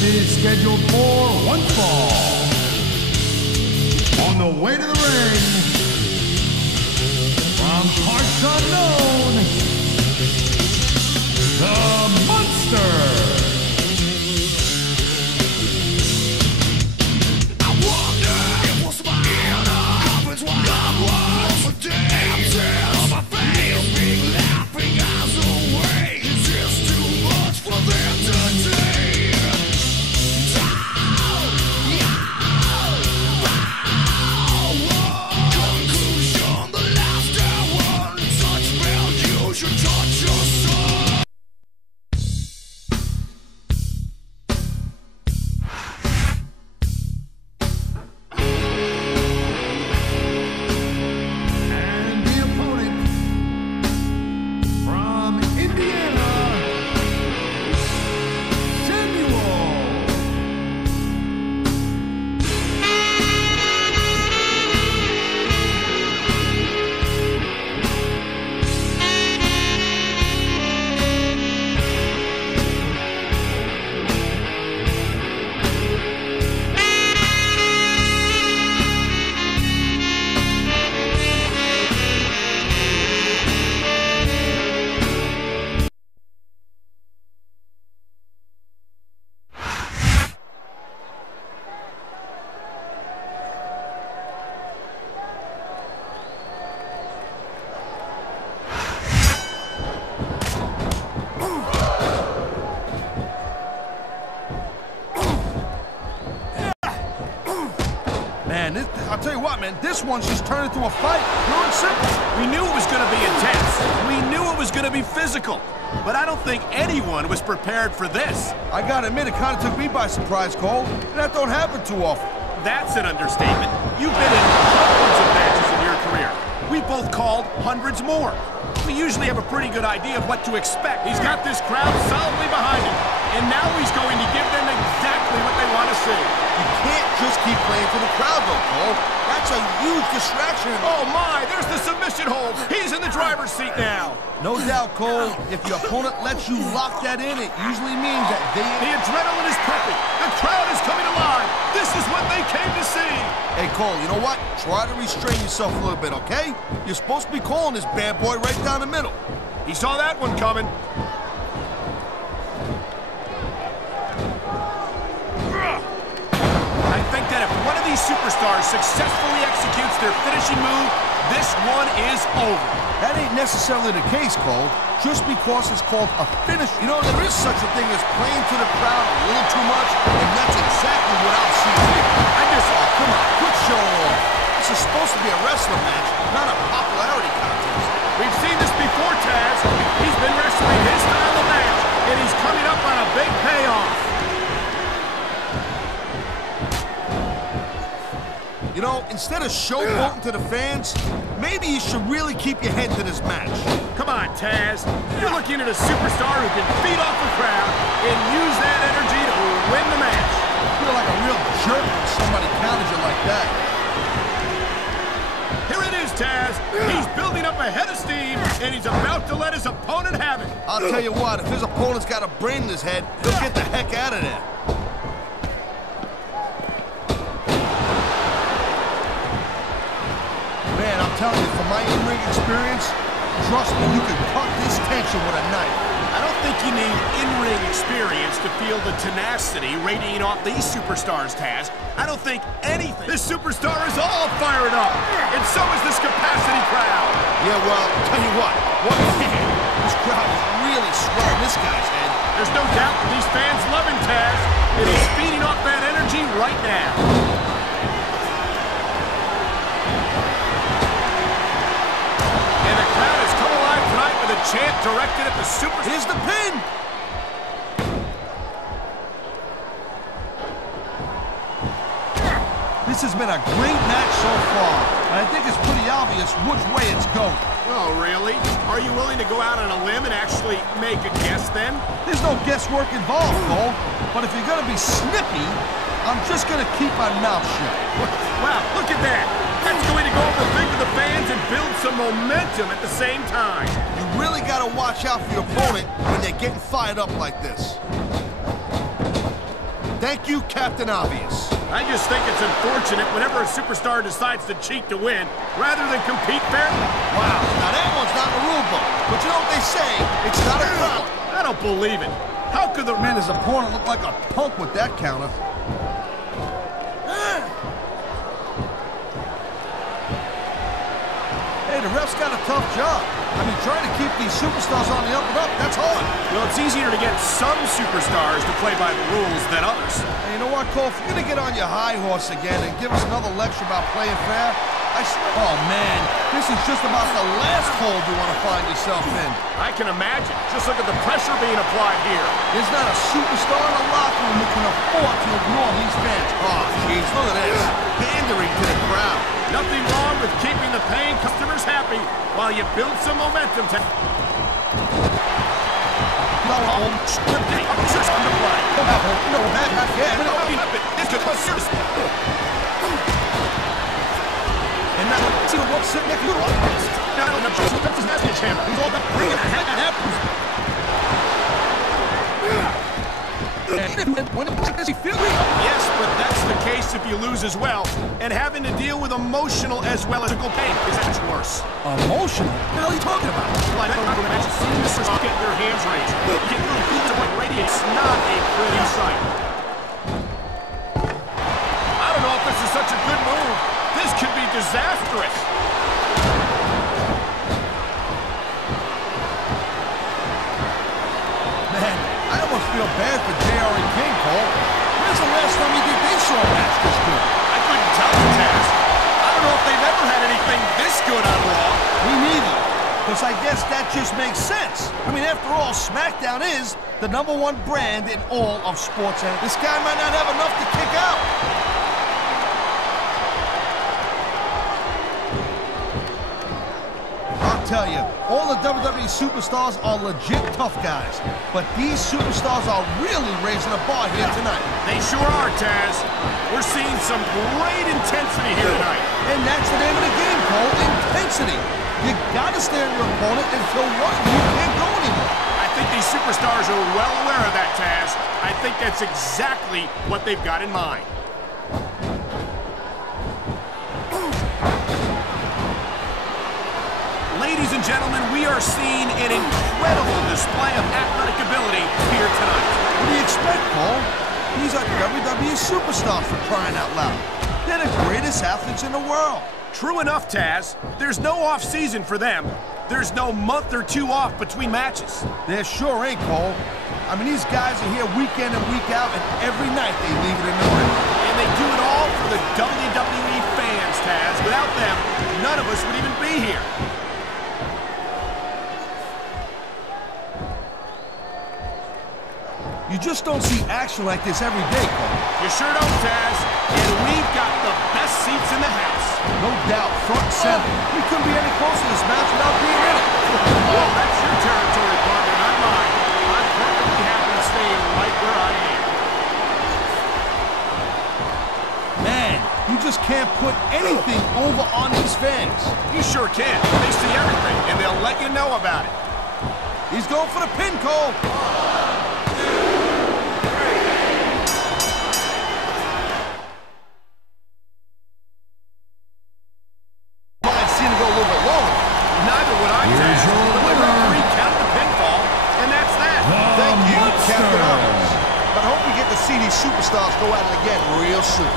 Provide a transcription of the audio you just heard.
contest is scheduled for one fall. On the way to the ring, from parts unknown, the Monster. I wonder if what's my happens while I'm lost for days. On my face, big laughing eyes away. It's just too much for them to take. Conclusion, the last one. Such value should touch your soul. And the opponent from Indiana, Samuel. Man, I'll tell you what, man, this one's just turned into a fight. Pure and simple. We knew it was going to be intense. We knew it was going to be physical. But I don't think anyone was prepared for this. I gotta admit, it kind of took me by surprise, Cole. That don't happen too often. That's an understatement. You've been in hundreds of matches in your career. We both called hundreds more. We usually have a pretty good idea of what to expect. He's got this crowd solidly behind him. And now he's going to give them exactly what they want to see. You can't just keep playing for the crowd, though, Cole. That's a huge distraction. Oh my, there's the submission hold. He's in the driver's seat now. No doubt, Cole. If your opponent lets you lock that in, it usually means that The adrenaline is pumping. The crowd is coming alive. This is what they came to see. Hey, Cole, you know what? Try to restrain yourself a little bit, okay? You're supposed to be calling this bad boy right down the middle. He saw that one coming. I think that if one of these superstars successfully executes their finishing move, this one is over. That ain't necessarily the case, Cole, just because it's called a finish. You know, there is such a thing as playing to the crowd a little too much, and that's exactly what I'll see here. Come on, quit showing off. This is supposed to be a wrestling match, not a popularity contest. We've seen this before, Taz. He's been wrestling his style of match, and he's coming up on a big payoff. You know, instead of showboating to the fans, maybe you should really keep your head to this match. Come on, Taz. You're looking at a superstar who can feed off the crowd and use that energy to win the match. I feel like a real jerk when somebody counters you like that. Here it is, Taz. He's building up a head of steam, and he's about to let his opponent have it. I'll tell you what, if his opponent's got a brain in his head, he'll get the heck out of there. Man, I'm telling you, from my in-ring experience, trust me, you can cut this tension with a knife. I don't think you need in-ring experience to feel the tenacity radiating off these superstars, Taz. I don't think anything. This superstar is all fired up, and so is this capacity crowd. Yeah, well, tell you what, this crowd is really swelling this guy's head. There's no doubt that these fans love him, Taz, and he's feeding off that energy right now. Chant directed at the super. Here's the pin! This has been a great match so far, and I think it's pretty obvious which way it's going. Oh, really? Are you willing to go out on a limb and actually make a guess then? There's no guesswork involved, Cole. But if you're going to be snippy, I'm just going to keep my mouth shut. Wow, look at that. That's going to go over big to the fans and build some momentum at the same time. You really got to watch out for your opponent when they're getting fired up like this. Thank you, Captain Obvious. I just think it's unfortunate whenever a superstar decides to cheat to win, rather than compete fairly. Wow, now that one's not in the rule book. But you know what they say, it's not a foul. I don't believe it. How could the Man, his opponent looked like a punk with that counter. Hey, the ref's got a tough job. I mean, trying to keep these superstars on the up and up, that's hard. Well, it's easier to get some superstars to play by the rules than others. Hey, you know what, Cole? If you're going to get on your high horse again and give us another lecture about playing fair, I swear... Oh, man, this is just about the last hole you want to find yourself in. I can imagine. Just look at the pressure being applied here. There's not a superstar in the locker room who can afford to ignore these fans. Oh, jeez, look at this. Pandering to the crowd. Nothing wrong with keeping the paying customers happy while you build some momentum. And now, see the one sitting next to the He's all about bringing a hat and apples. Yes, but that's the case if you lose as well. And having to deal with emotional as well as physical pain is much worse. Emotional? What are you talking about? Like, get their hands raised. Get little beats of what radiates. Not a pretty sight. I don't know if this is such a good move. This could be disastrous. Man, I almost feel bad for JR and King, Cole. When's the last time you think they saw a match this good? I couldn't tell you, Taz. I don't know if they've ever had anything this good on Raw. Me neither. Because I guess that just makes sense. I mean, after all, SmackDown is the #1 brand in all of sports, and this guy might not have enough to kick out. I'll tell you, all the WWE superstars are legit tough guys, but these superstars are really raising the bar here tonight. They sure are, Taz. We're seeing some great intensity here tonight. And that's the name of the game, Cole, intensity. You gotta stay on your opponent until one of you can't go anymore. I think these superstars are well aware of that, Taz. I think that's exactly what they've got in mind. Ladies and gentlemen, we are seeing an incredible display of athletic ability here tonight. What do you expect, Cole? These are WWE superstars for crying out loud. They're the greatest athletes in the world. True enough, Taz. There's no off-season for them. There's no month or two off between matches. There sure ain't, Cole. I mean, these guys are here week in and week out, and every night they leave it in the ring. And they do it all for the WWE fans, Taz. Without them, none of us would even be here. You just don't see action like this every day, Cole. You sure don't, Taz. And we've got the best seats in the house. No doubt, front and center. We couldn't be any closer to this match without being in it. Well, that's your territory, partner, not mine. I'm perfectly happy staying right where I am. Man, you just can't put anything over on these fans. You sure can. They see everything, and they'll let you know about it. He's going for the pin, Cole. Neither would I, Taz. But the referee counted the pinfall, and that's that. Thank you, Captain Obvious. But I hope we get to see these superstars go at it again real soon.